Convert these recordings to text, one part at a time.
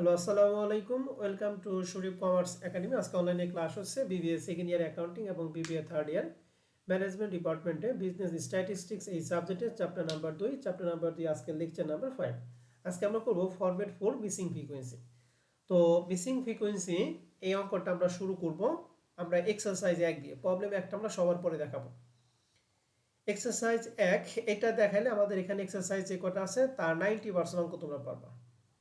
Hello, আসসালামু আলাইকুম। Welcome to Sharif commerce academy. আজকে অনলাইনে ক্লাস হচ্ছে বিবিএ সেকেন্ড ইয়ার অ্যাকাউন্টিং এবং বিবিএ থার্ড ইয়ার ম্যানেজমেন্ট ডিপার্টমেন্টে বিজনেস স্ট্যাটিস্টিক্স এই সাবজেক্টে চ্যাপ্টার নাম্বার 2। চ্যাপ্টার নাম্বার 2 আজকে লেকচার নাম্বার 5। আজকে আমরা করব ফরম্যাট 4 মিসিং ফ্রিকোয়েন্সি। তো মিসিং ফ্রিকোয়েন্সি এই অঙ্কটা আমরা শুরু করব আমরা এক্সারসাইজ 1 দিয়ে। প্রবলেম একটা আমরা সবার পরে দেখাবো। এক্সারসাইজ 1 এটা দেখাইলে আমাদের এখানে এক্সারসাইজ যে কটা আছে তার 90% অঙ্ক তোমরা পারবা।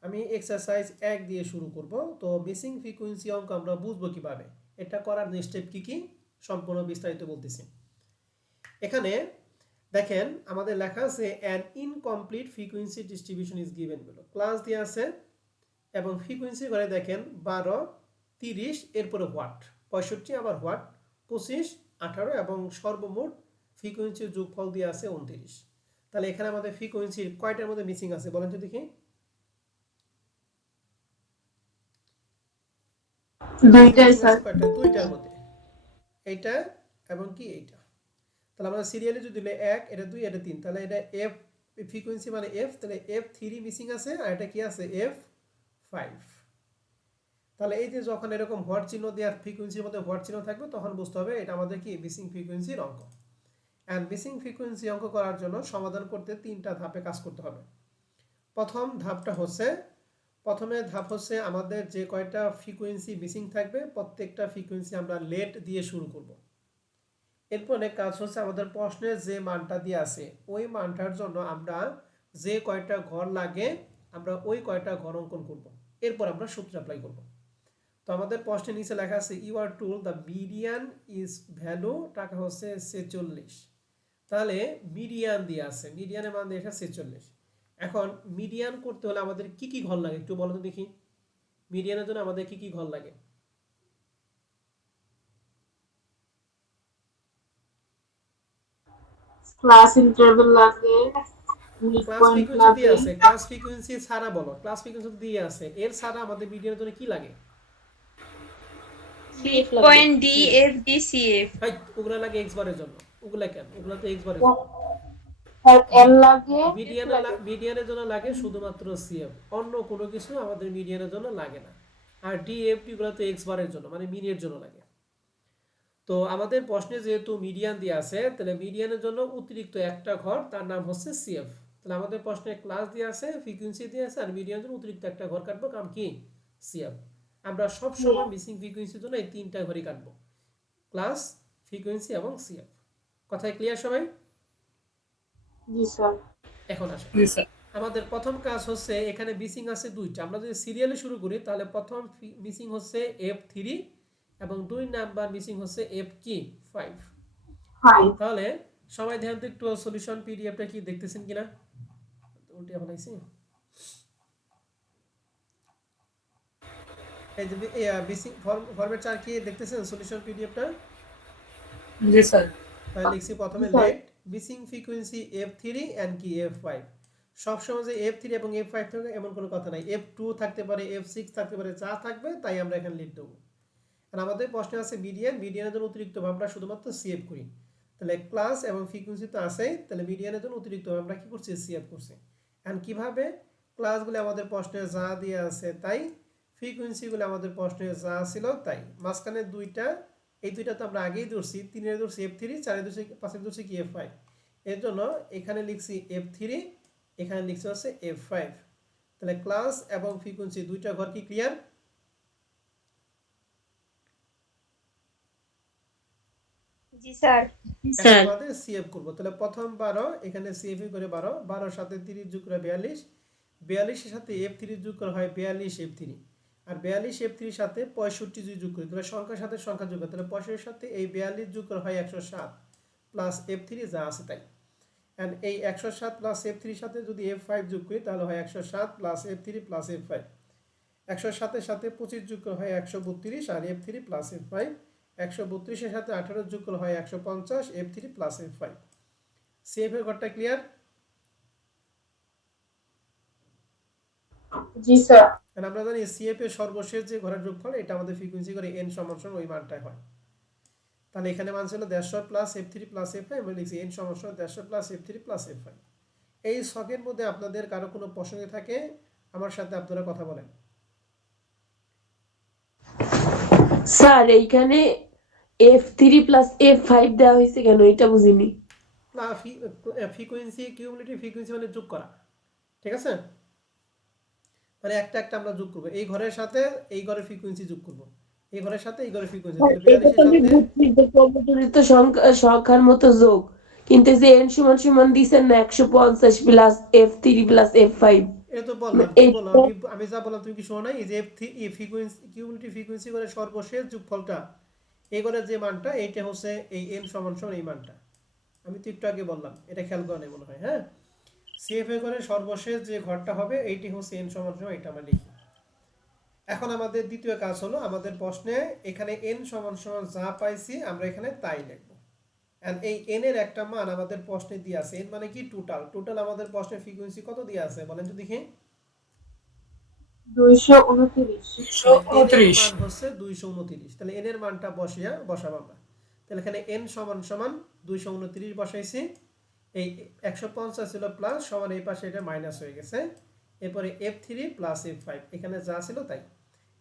আমি এক্সারসাইজ 1 দিয়ে শুরু করব। তো মিসিং ফ্রিকোয়েন্সি অঙ্ক আমরা বুঝবো কিভাবে, এটা করার স্টেপ কি কি সম্পূর্ণ বিস্তারিত বলতেছি। এখানে দেখেন আমাদের লেখা আছে an incomplete frequency distribution is given below. Class দিয়ে আছে এবং ফ্রিকোয়েন্সি করে দেখেন 12, 30, এরপরে হোয়াট 65, আবার হোয়াট 25, 18 এবং সর্বমোট ফ্রিকোয়েন্সির যোগফল দিয়ে আছে 29। তাহলে এখানে আমাদের ফ্রিকোয়েন্সির কয়টার মধ্যে মিসিং আছে বলেন তো দেখি। দুইটাই স্যার। দুইটার মধ্যে, এইটা এবং কি এইটা। তাহলে আমরা সিরিয়ালে যদি দিলে 1, এটা 2, এটা 3, তাহলে এটা এফ ফ্রিকোয়েন্সি মানে এফ, তাহলে F3 মিসিং আছে আর এটা কি আছে F5। তাহলে এই যে যখন এরকম হোয়াট চিহ্ন দেওয়ার ফ্রিকোয়েন্সির মধ্যে হোয়াট চিহ্ন থাকবে তখন বুঝতে হবে এটা আমাদের কি মিসিং ফ্রিকোয়েন্সির অঙ্ক। অ্যান্ড মিসিং ফ্রিকোয়েন্সি অঙ্ক করার জন্য সমাধান করতে 3টা ধাপে কাজ করতে হবে। প্রথমে ধাপ হচ্ছে আমাদের যে কয়টা ফ্রিকোয়েন্সি মিসিং থাকবে প্রত্যেকটা ফ্রিকোয়েন্সি আমরা লেট দিয়ে শুরু করব। এরপরে কাজ হচ্ছে আমাদের প্রশ্নের যে মানটা দিয়ে আছে ওই মানটার জন্য আমরা যে কয়টা ঘর লাগে আমরা ওই কয়টা ঘর অঙ্কন করব। এরপর আমরা সূত্র অ্যাপ্লাই করব। তো আমাদের প্রশ্নের নিচে লেখা আছে you are told the median is value, টাকা হচ্ছে 46। তাহলে মিডিয়ান দিয়ে আছে, মিডিয়ানের মান দিয়ে 46। এখন মিডিয়ান করতে হলে আমাদের কি কি ঘর লাগে একটু বলো তো দেখি। মিডিয়ানের জন্য আমাদের কি কি ঘর লাগে? ক্লাস ইন্টারভেল লাগে, মিড ক্লাস পয়েন্ট ফ্রিকোয়েন্সি দিয়ে লাগে। আছে, ক্লাস ফ্রিকোয়েন্সি ছাড়া বলো, ক্লাস ফ্রিকোয়েন্সি দিয়ে আছে, এর ছাড়া আমাদের মিডিয়ানের জন্য কি লাগে? Mid point D CF. F D C F. হাই, ওগুলা লাগে এক্স বারের জন্য। ওগুলা কেন? ওগুলা তো এক্স বারের জন্য। এল লাগে, এফ লাগে। মিডিয়ানের জন্য লাগে শুধুমাত্র সিএফ, অন্য কোনো কিছু আমাদের মিডিয়ানের জন্য লাগে না। আর ডিএফটি গুলো তো এক্স বারের জন্য মানে মিনিয়ের জন্য লাগে। তো আমাদের প্রশ্নে যেহেতু মিডিয়ান দিয়ে আছে তাহলে মিডিয়ানের জন্য অতিরিক্ত একটা ঘর তার নাম হচ্ছে সিএফ। তাহলে আমাদের প্রশ্নে ক্লাস দিয়ে আছে, ফ্রিকোয়েন্সি দিয়ে আছে আর মিডিয়ানের জন্য অতিরিক্ত একটা ঘর কাটবো, কারণ কি সিএফ। আমরা সব সময় মিসিং ফ্রিকোয়েন্সির জন্য এই 3টা ঘরই কাটবো, ক্লাস, ফ্রিকোয়েন্সি এবং সিএফ। কথায় ক্লিয়ার সবাই? জি স্যার। এখন আসে আমাদের প্রথম কাজ হচ্ছে এখানে মিসিং আছে 2টা। আমরা যদি সিরিয়ালে শুরু করি তাহলে প্রথম মিসিং হচ্ছে F3 এবং 2 নাম্বার মিসিং হচ্ছে F5। তাহলে সবাই ধ্যান দিয়ে একটু সলিউশন পিডিএফটা কি দেখতেছেন কিনা। উল্টে বানাইছি এই যে মিসিং ফরম্যাট 4 কি দেখতেছেন সলিউশন পিডিএফটা? জি স্যার। তাহলে লিখছি প্রথমে late missing frequency F3 and কি F5। সবসময় যে F3 এবং F5 থাকবে এমন কোনো কথা নাই, F2 থাকতে পারে, F6 থাকতে পারে, যা থাকবে তাই আমরা এখানে লিখ দেবো। আর আমাদের প্রশ্নে আছে মিডিয়ানের জন্য অতিরিক্ত আমরা শুধুমাত্র সিএফ করি। তাহলে ক্লাস এবং ফ্রিকোয়েন্সি তো আছেই, তাহলে মিডিয়ানের জন্য অতিরিক্ত আমরা কি করছি সিএফ করছি। এন্ড কিভাবে ক্লাসগুলো আমাদের প্রশ্নে যা দিয়ে আছে তাই, ফ্রিকোয়েন্সিগুলো আমাদের প্রশ্নে যা ছিল তাই। মাঝখানে দুইটা, এই দুইটা তো আমরা আগেই ধরছি, 3 ধরছি F3, 4 ধরছি, 5 ধরছি কি F5। এর জন্য এখানে লিখছি F3, এখানে লিখছি হচ্ছে F5। তাহলে ক্লাস এবং ফ্রিকোয়েন্সি দুইটা ঘর কি ক্লিয়ার? জি স্যার। এখন আমাদের সিএফ করব। তাহলে প্রথম 12, এখানে সিএফ করে 12, 12 সাথে 30 যোগ করে 42, 42 এর সাথে F3 যোগ করা হয় 42 F3, আর 42 F3 এর সাথে 65 যদি যোগ করি তাহলে সংখ্যার সাথে সংখ্যা যোগ করে, তাহলে 65 এর সাথে এই 42 যোগ করা হয় 107 প্লাস F3 যা আছে তাই। এন্ড এই 107 প্লাস F3 এর সাথে যদি F5 যোগ করি তাহলে হয় 107 প্লাস F3 প্লাস F5। 107 এর সাথে 25 যোগ করা হয় 132 আর F3 প্লাস F5। 132 এর সাথে 18 যোগ করা হয় 150, F3 প্লাস F5। সিএফ এর ঘরটা ক্লিয়ার? জি স্যার। কারণ আমরা জানি সিএফ এর সর্বশেষ যে ঘরের যোগফল এটা আমাদের ফ্রিকোয়েন্সি করে n সমান ওই মানটাই হয়। তাহলে এখানে মান ছিল 150 প্লাস F3 প্লাস F5, আমরা লিখছি n সমান 150 প্লাস F3 প্লাস F5। এই ছকের মধ্যে আপনাদের কারো কোনো প্রশ্ন থাকে আমার সাথে আপনারা কথা বলেন। স্যার এইখানে F3 প্লাস F5 দেওয়া হয়েছে কেন এটা বুঝিনি। ফ্রিকোয়েন্সি কিউমুলেটিভ ফ্রিকোয়েন্সি মানে যোগ করা, ঠিক আছে, মানে একটা একটা আমরা যোগ করব, এই ঘরের সাথে এই ঘরের ফ্রিকোয়েন্সি যোগ করব, এই ঘরের সাথে এই ঘরের ফ্রিকোয়েন্সি, তাহলে এটা 42 তো এর আমি সাথে বুঝছি যে ক্রমজোড়িত সংখ্যার মতো যোগ, কিন্তু যে n সমান সমান দিছেন না 150 প্লাস F3 প্লাস F5 এটা তো বললাম, কি বললাম এইটা আমি যা বললাম তুমি কি শোনো নাই? এই যে ফ্রিকোয়েন্সি কিউমুলেটিভ ফ্রিকোয়েন্সি করে সর্বশেষ যোগফলটা এই ঘরের যে মানটা এইটা হচ্ছে এই n সমান সমান এই মানটা, আমি তো একটু আগে বললাম, এটা খেয়াল করা নেই মনে হয়। হ্যাঁ, সিএফএ করে সর্বশেষ যে ঘরটা হবে এইটি হচ্ছে n সমান সমান, এটা আমরা লিখি। এখন আমাদের দ্বিতীয় কাজ হলো, আমাদের প্রশ্নে এখানে n সমান সমান যা পাইছি আমরা এখানে তাই লিখব। এন্ড এই n এর একটা মান আমাদের প্রশ্নে দিয়ে আছে, n মানে কি টোটাল আমাদের প্রশ্নে ফ্রিকোয়েন্সি কত দিয়ে আছে বলেন তো দেখি। 229। তাহলে n এর 229। মান হচ্ছে 229, তাহলে n এর মানটা বসাবো আমরা। তাহলে এখানে n সমান সমান 229 বসাইছি, এই 150 ছিল প্লাস সমান এই পাশে এটা মাইনাস হয়ে গেছে, এরপরে F3 প্লাস F5 এখানে যা ছিল তাই।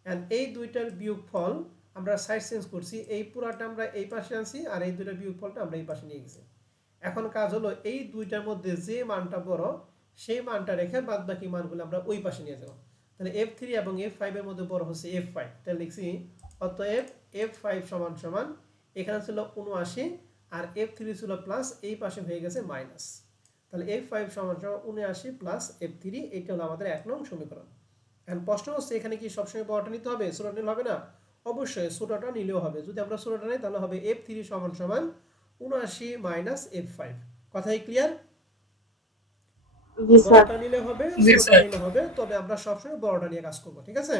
এন্ড এই দুইটার বিয়োগফল আমরা সাইড চেঞ্জ করছি, এই পুরাটা আমরা এই পাশে আনছি আর এই দুইটার বিয়োগফলটা আমরা এই পাশে নিয়ে গেছি। এখন কাজ হলো এই দুইটার মধ্যে যে মানটা বড় সেই মানটা রেখে বাদ বাকি মানগুলো আমরা ওই পাশে নিয়ে যাব। তাহলে F3 এবং F5 এর মধ্যে বড় হচ্ছে F5, তাহলে লিখছি অতএব F5 সমান সমান এখানে ছিল 79 আর F3 ছিল প্লাস, এই পাশে হয়ে গেছে মাইনাস, তাহলে F5 সমান সমান 79 প্লাস F3, এটা হলো আমাদের 1 নং সমীকরণ। এখন প্রশ্ন হচ্ছে এখানে কি সবসময় বড়টা নিতে হবে, ছোটটা নিলে হবে না? অবশ্যই ছোটটা নিলেও হবে, যদি আমরা ছোটটা নিই তাহলে হবে F3 সমান সমান 79 মাইনাস F5। কথাই ক্লিয়ার? জি স্যার। বড়টা নিলে হবে, জি ছোটটা স্যার। নিলে হবে, তবে আমরা সবসময় বড়টা নিয়ে কাজ করব, ঠিক আছে?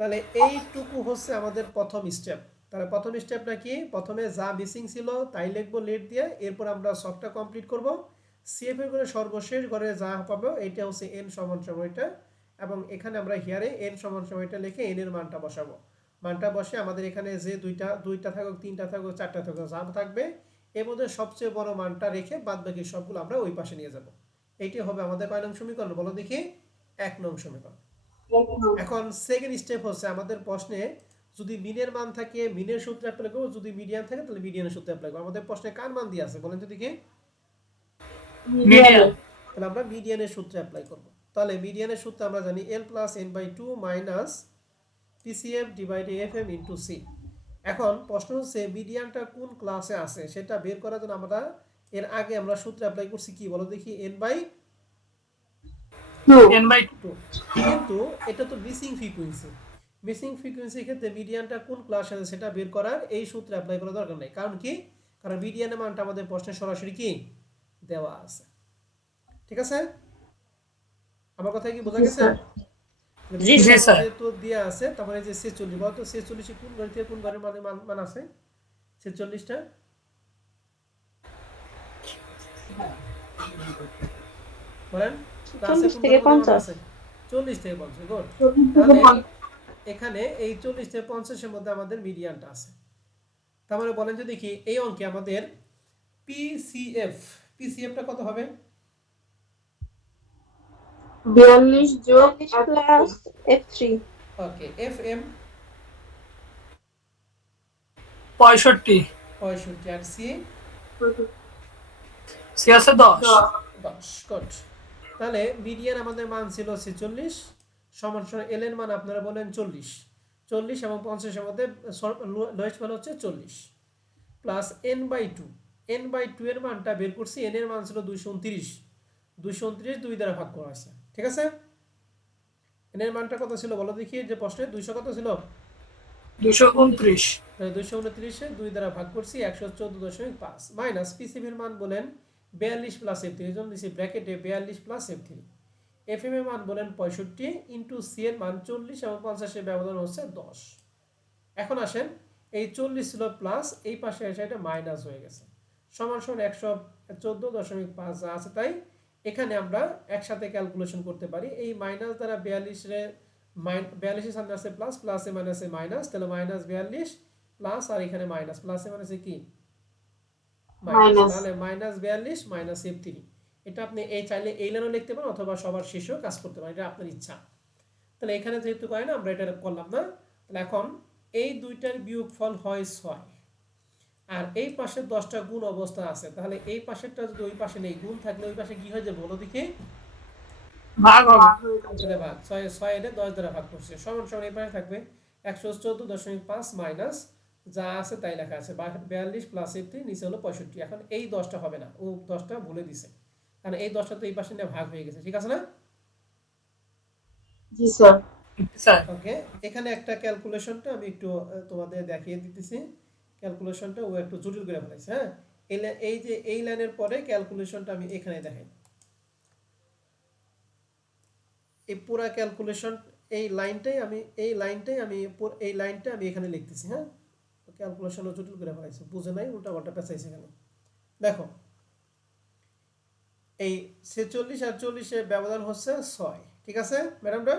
তাহলে এইটুকু হচ্ছে আমাদের প্রথম স্টেপ। তাহলে প্রথম স্টেপটা কি? প্রথমে যা মিসিং ছিল তাই লিখবো লেট দিয়ে, এরপর আমরা সবটা কমপ্লিট করব। সিএফ এর করে সর্বশেষ ঘরে যা পাবো এটা হচ্ছে n সমান সমান এটা, এবং এখানে আমরা হিয়ারে n সমান সমান এটা লিখে n এর মানটা বসাবো। মানটা বসে আমাদের এখানে যে দুইটা থাকুক, তিনটা থাকুক, চারটা থাকুক, যা থাকবে এর মধ্যে সবচেয়ে বড় মানটা রেখে বাদবাকি সবগুলো আমরা ওই পাশে নিয়ে যাব। এইটি হবে আমাদের কয় নং সমীকরণ বলো দেখি? 1 নং সমীকরণ। এখন সেকেন্ড স্টেপ হচ্ছে আমাদের প্রশ্নে যদি মিনের মান থাকে মিনের সূত্র অ্যাপ্লাই করব, যদি মিডিয়ান থাকে তাহলে মিডিয়ানের সূত্র অ্যাপ্লাই করব। আমাদের প্রশ্নে কার মান দিয়ে আছে বলেন তো দেখি? মিডিয়ান। তাহলে আমরা মিডিয়ানের সূত্র অ্যাপ্লাই করব। তাহলে মিডিয়ানের সূত্র আমরা জানি l plus n/2 minus PCF divide FM into C। এখন প্রশ্ন হচ্ছে মিডিয়ানটা কোন ক্লাসে আছে সেটা বের করার জন্য আমরা এর আগে আমরা সূত্র অ্যাপ্লাই করছি কি বলো দেখি? n/2, কিন্তু এটা তো মিসিং ফ্রিকোয়েন্সি। মিসিং ফ্রিকোয়েন্সির ক্ষেত্রে মিডিয়ানটা কোন ক্লাস আছে সেটা বের করার এই সূত্র অ্যাপ্লাই করার দরকার নেই। কারণ কি? কারণ মিডিয়ানের মানটা আমাদের প্রশ্নে সরাসরি কি দেওয়া আছে, ঠিক আছে? আমার কথা কি বোঝা গেছে? জি জি স্যার। যেহেতু দেওয়া আছে তারপরে যে 46 বলতো 46 কোন ঘর থেকে কোন ঘরের মান আছে 46টা? বলেন তা আছে 40 কোন থেকে ঘরের মধ্যে মান 50। আছে? 40 থেকে 50, গুড। 40 থেকে তাহলে 50। এখানে এই 40 থেকে 50 এর মধ্যে আমাদের মিডিয়ানটা আছে। তার মানে বলেন যে দেখি এই অঙ্কে আমাদের পিসিএফটা কত হবে? 42 যোগ প্লাস F3 ওকে, এফএম 65। 65 আর সি সি আছে 10। 10, গুড। তাহলে মিডিয়ান আমাদের মান ছিল 46 সমান সমান এল এর মান আপনারা বলেন 40 এবং 50 এর মধ্যে লোয়েস্ট ভ্যালু হচ্ছে 40 প্লাস n/2 এর মানটা বের করছি, n এর মান ছিল 229 2 দ্বারা ভাগ করা হয়েছে, ঠিক আছে? n এর মানটা কত ছিল বলো দেখি যে প্রশ্নে 200 কত ছিল? 229। তাহলে 229 এ 2 দ্বারা ভাগ করছি 114.5 মাইনাস পিসিবি এর মান বলেন 42 প্লাস F3, এর জন্য দিছি ব্র্যাকেটে 42 প্লাস F3। এফএম এর মান বলেন 65 ইনটু সি এর মান 40 এবং 50 এর ব্যবধান হচ্ছে 10। এখন আসেন এই 40 ছিল প্লাস, এই পাশে এসে এটা মাইনাস হয়ে গেছে, সমান সমান 114.5 যা আছে তাই। এখানে আমরা একসাথে ক্যালকুলেশন করতে পারি, এই মাইনাস দ্বারা 42 এর 42 এর সামনে আছে প্লাস, প্লাসে মাইনাসে মাইনাস, তাহলে মাইনাস 42 প্লাস আর এখানে মাইনাস, প্লাসে মাইনাসে কি মাইনাস, তাহলে মাইনাস 42 মাইনাস F3। এটা আপনি এই চাইলে এই লাইনও লিখতে পারেন অথবা সবার শেষেও কাজ করতে পারেন, এটা আপনার ইচ্ছা। তাহলে এখানে যেহেতু করে না আমরা এটা করলাম না। তাহলে এখন এই দুইটার বিয়োগফল হয় 6 আর এই পাশে 10টা গুণ অবস্থা আছে, তাহলে এই পাশেরটা যদি ওই পাশে নেই, গুণ থাকলে ওই পাশে কি হয়ে যাবে বলো দেখি? ভাগ হবে। তাহলে ভাগ 6 এটা 10 দ্বারা ভাগ করছে সমান সমান এই পাশে থাকবে 114.5 মাইনাস যা আছে তাই লেখা আছে 42 প্লাস 80 নিচে হলো 65। এখন এই 10টা হবে না, ও 10টা ভুলে দিছে, কারণ এই 10টা তো এই পাশে নিয়ে ভাগ হয়ে গেছে, ঠিক আছে না? জি স্যার। স্যার ওকে, এখানে একটা ক্যালকুলেশনটা আমি একটু তোমাদের দেখিয়ে দিতেছি। ক্যালকুলেশনটা ও একটু জটিল করে ফেলাইছে। হ্যাঁ, এই যে এই লাইনের পরে ক্যালকুলেশনটা আমি এখানে দেখাই। এই পুরা ক্যালকুলেশন এই লাইনটাই আমি এখানে লিখতেছি। হ্যাঁ, ক্যালকুলেশনও জটিল করে ফেলাইছে, বুঝে নাই, উল্টাপাল্টা পেঁচাইছে এখানে। দেখো, এই 46 আর 40 এর ব্যবধান হচ্ছে 6, ঠিক আছে ম্যাডামরা?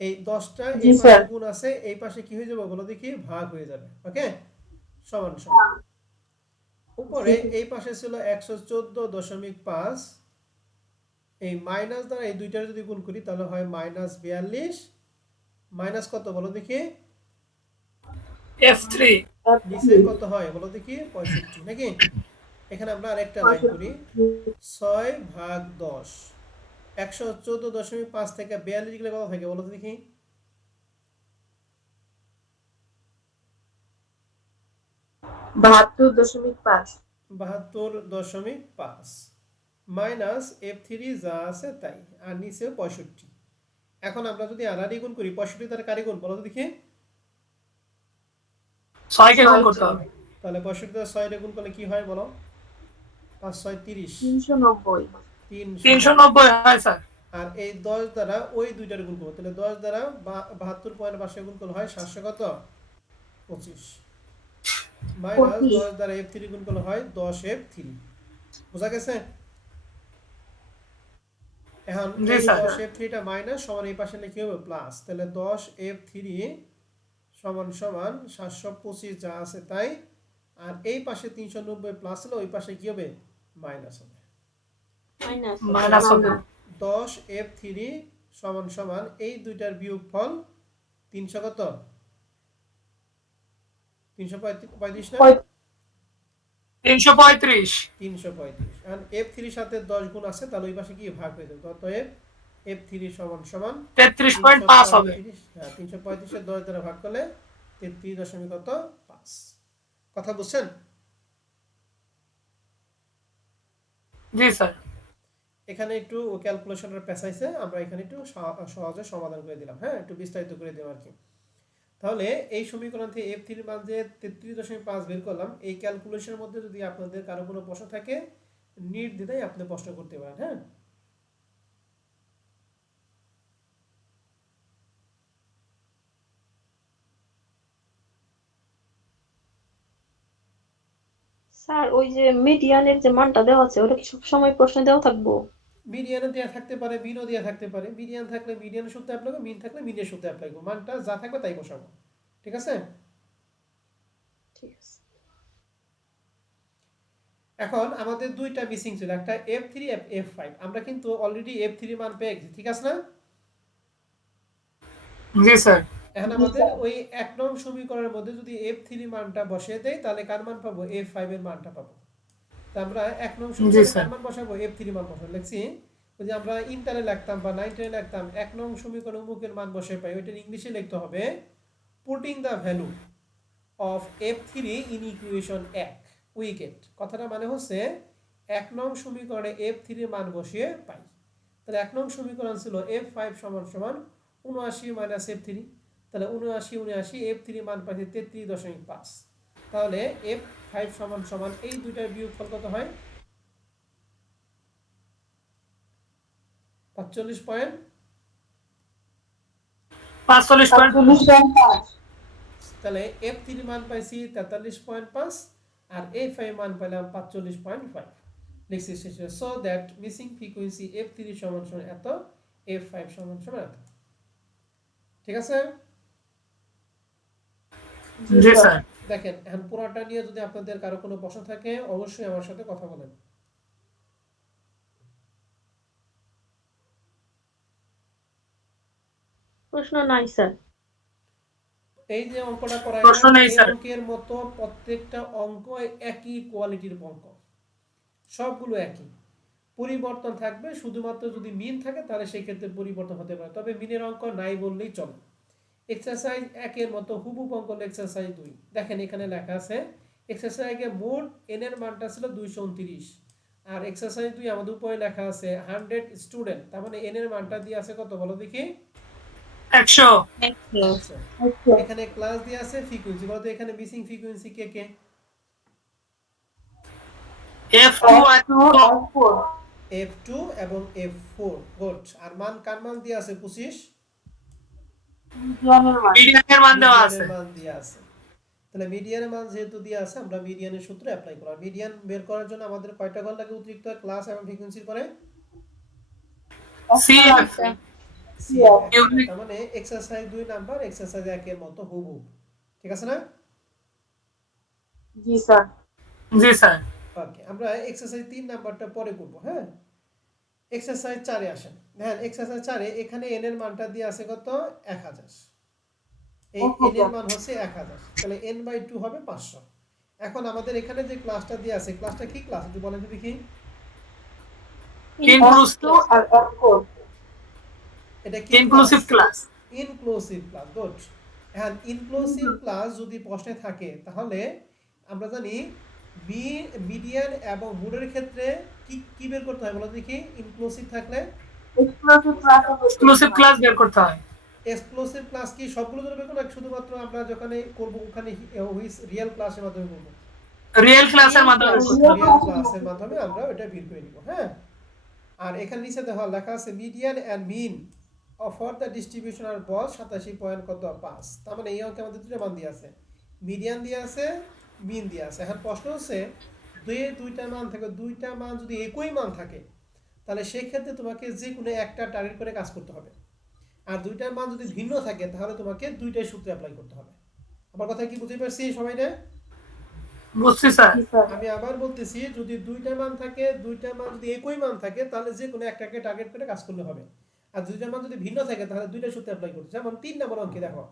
এই 10টা জি এই স্যার। পাশে গুণ আছে, এই পাশে কি হয়ে যাবে বলো দেখি? ভাগ হয়ে যাবে। ওকে, সমান সমান উপরে এই পাশে ছিল 114.5, এই মাইনাস দ্বারা এই দুইটার যদি গুণ করি তাহলে হয় -42 মাইনাস কত বলো দেখি? F3 নিচে কত হয় বলো দেখি? 65 নাকি? এখানে আমরা আরেকটা লাইন করি, 6 ভাগ 10, 114.5 থেকে 42 গেলে কত থাকে বলো তো দেখি? 72.5 72.5 মাইনাস F3 যা আছে তাই, আর নিচে 65। এখন আমরা যদি আড়াআড়ি গুণ করি 65 দ্বারা কারি গুণ বলো তো দেখি? 6 কে গুণ করতে হবে। তাহলে 65 দ্বারা 6 রে গুণ করলে কি হয় বলো? 5 6 30, 390 390 হয় স্যার। আর এই 10 দ্বারা ওই দুইটার গুণ করবো, তাহলে 10 দ্বারা 72.5 গুণ করলে হয় 700 কত? 25 মাইনাস 10 দ্বারা F3 গুণ করলে হয় 10 F3। বোঝা গেছে? এখন জি এই স্যার। 10 F3 টা মাইনাস সমান এই পাশে লিখে হবে প্লাস, তাহলে 10 F3 সমান সমান 725 যা আছে তাই, আর এই পাশে 390 প্লাস হলে ওই পাশে কি হবে? মাইনাস হবে। মাইনাস হবে। 10 F3 সমান সমান এই দুইটার বিয়োগফল 300 কত? 335 না? 335 335। আর F3 এর সাথে 10 গুণ আছে, তাহলে ওই পাশে কি ভাগ হয়ে যাবে? অতএব F3 সমান সমান 33.5 হবে। 335। হ্যাঁ, 335 এর 10 দ্বারা ভাগ করলে 33.5। কথা বুঝছেন? জি স্যার। এখানে একটু ক্যালকুলেশনের পেছাইছে, আমরা এখানে একটু সহজে সমাধান করে দিলাম। হ্যাঁ, একটু বিস্তারিত করে দিলাম আর কি। তাহলে এই সমীকরণ থেকে F3 এর মান যে 33.5 বের করলাম, এই ক্যালকুলেশনের মধ্যে যদি আপনাদের কারো কোনো প্রশ্ন থাকে নির্দ্বিধায় আপনি প্রশ্ন করতে পারেন। হ্যাঁ, স্যার ওই যে মিডিয়ানের যে মানটা দেওয়া আছে ওটা কি সবসময় প্রশ্নে দেওয়া থাকবো? মিডিয়ানে দেওয়া থাকতে পারে, মিনও দেওয়া থাকতে পারে। মিডিয়ান থাকলে মিডিয়ানের সূত্র অ্যাপ্লাই করব, মিন থাকলে মিনের সূত্র অ্যাপ্লাই করব, মানটা যা থাকবে তাই বসাবো। ঠিক আছে? ঠিক আছে। এখন আমাদের দুইটা মিসিং ছিল, একটা F3 F5। আমরা কিন্তু অলরেডি F3 মান পেয়ে গেছি, ঠিক আছে না? জি স্যার। এখন আমাদের ওই 1 নং সমীকরণের মধ্যে যদি F3 মানটা বসিয়ে দেই তাহলে কার মান পাবো? F5 এর মানটা পাবো। তা আমরা 1 নং সমীকরণে কার মান বসাবো? F3 মান বসাবো। লিখছি ওই যে আমরা ইন্টারে লিখতাম বা 9 লিখতাম 1 নং সমীকরণে অমুকের মান বসে পাই, ওইটা ইংলিশে লিখতে হবে putting the value of F3 in equation 1 we get. কথাটা মানে হচ্ছে 1 নং সমীকরণে F3 এর মান বসিয়ে পাই। তাহলে 1 নং সমীকরণ ছিল F5 সমান সমান 79 মাইনাস F3, তাহলে 79 F3 মান পাচ্ছি 33.5। তাহলে F5 সমান সমান এই দুইটার বিয়োগফল কত হয়? 45.5 তাহলে F3 মান পাইছি 43.5 আর A5 মান পেলাম 45.5। লিখছি শেষে so that missing frequency F3 সমান সমান এত, F5 সমান সমান এত। ঠিক আছে? জি স্যার। দেখেন, এখন পুরোটা নিয়ে যদি আপনাদের কারো কোনো প্রশ্ন থাকে অবশ্যই আমার সাথে কথা বলেন। প্রশ্ন নাই স্যার। এই যে অঙ্কটা করা প্রশ্ন নেই, এই স্যার। অঙ্কের মতো প্রত্যেকটা অঙ্ক একই কোয়ালিটির অঙ্ক, সবগুলো একই, পরিবর্তন থাকবে শুধুমাত্র যদি মিন থাকে তাহলে সেই ক্ষেত্রে পরিবর্তন হতে পারে, তবে মিনের অঙ্ক নাই বললেই চলে। এক্সারসাইজ 1 এর মতো হুবহু অঙ্ক হলো এক্সারসাইজ 2। দেখেন এখানে লেখা আছে এক্সারসাইজে মোট এন এর মানটা ছিল 229, আর এক্সারসাইজ 2 আমাদের উপরে লেখা আছে 100 স্টুডেন্ট, তার মানে এন এর মানটা দিয়ে আছে কত বলো দেখি? 100 আচ্ছা, এখানে ক্লাস দিয়ে আছে ফ্রিকোয়েন্সি, বলতো এখানে মিসিং ফ্রিকোয়েন্সি কে কে? F2 আর F4 F2 এবং F4, গুড। আর মান কার মান দিয়ে আছে? 25 মিডিয়ানের মান। মিডিয়ানের মান দেওয়া আছে। মিডিয়ানের মান দিয়ে আছে। তাহলে মিডিয়ানের মান যেহেতু দিয়ে আছে আমরা মিডিয়ানের সূত্র অ্যাপ্লাই করব। মিডিয়ান বের করার জন্য আমাদের কয়টা ঘর লাগে অতিরিক্ত ক্লাস এবং ফ্রিকোয়েন্সির পরে? CF CF তার মানে এক্সারসাইজ 2 নাম্বার এক্সারসাইজ 1 এর মতো হুবহু, ঠিক আছে না? জি স্যার। জি স্যার। ওকে, আমরা এক্সারসাইজ 3 নাম্বারটা পরে করব। হ্যাঁ, এক্সারসাইজ 4 এ আসেন। দেখেন এক্সারসাইজ 4 এ এখানে n এর মানটা দিয়ে আছে কত? 1000। এই n এর মান হচ্ছে 1000, তাহলে n/2 হবে 500। এখন আমাদের এখানে যে ক্লাসটা দিয়ে আছে, ক্লাসটা কি ক্লাস একটু বলেন তো দেখি? ইনক্লুসিভ আর F4 এটা কি inclusive class. Inclusive class, good. হ্যাঁ, ইনক্লুসিভ ক্লাস যদি প্রশ্নে থাকে তাহলে আমরা জানি মিডিয়ান এবং মুডের ক্ষেত্রে কি কি বের করতে হয় বলো দেখি? ইনক্লুসিভ থাকলে এক্সক্লুসিভ ক্লাস বের করতে হয়। এক্সক্লুসিভ ক্লাস কি সবগুলো ধরে বের করব না শুধুমাত্র আমরা যখন করব ওখানে রিয়েল ক্লাসের মাধ্যমে করব? রিয়েল ক্লাসের মাধ্যমে বের করতে হয়। রিয়েল ক্লাসের মাধ্যমে আমরা এটা বের করে নিব। হ্যাঁ, আর এখানে নিচে দেখো লেখা আছে median and mean for the distribution আর বস 87.5। তার মানে এই অঙ্কে আমাদের দুটো মান দিয়ে আছে, মিডিয়ান দিয়ে আছে, মিন দিয়ে আছে। এখন প্রশ্ন হচ্ছে দুইটা মান থাকে, দুইটা মান যদি একই মান থাকে তাহলে সেই ক্ষেত্রে তোমাকে যে কোনো একটা টার্গেট করে কাজ করতে হবে, আর দুইটার মান যদি ভিন্ন থাকে তাহলে তোমাকে দুইটাই সূত্র অ্যাপ্লাই করতে হবে। আমার কথা কি বুঝতে পারছি সবাই? না বুঝছি স্যার। আমি আবার বলতেছি, যদি দুইটা মান থাকে, দুইটা মান যদি একই মান থাকে তাহলে যে কোনো একটাকে টার্গেট করে কাজ করলে হবে, আর দুইটা মান যদি ভিন্ন থাকে তাহলে দুইটা সূত্র অ্যাপ্লাই করতে। যেমন 3 নম্বর অঙ্কে দেখো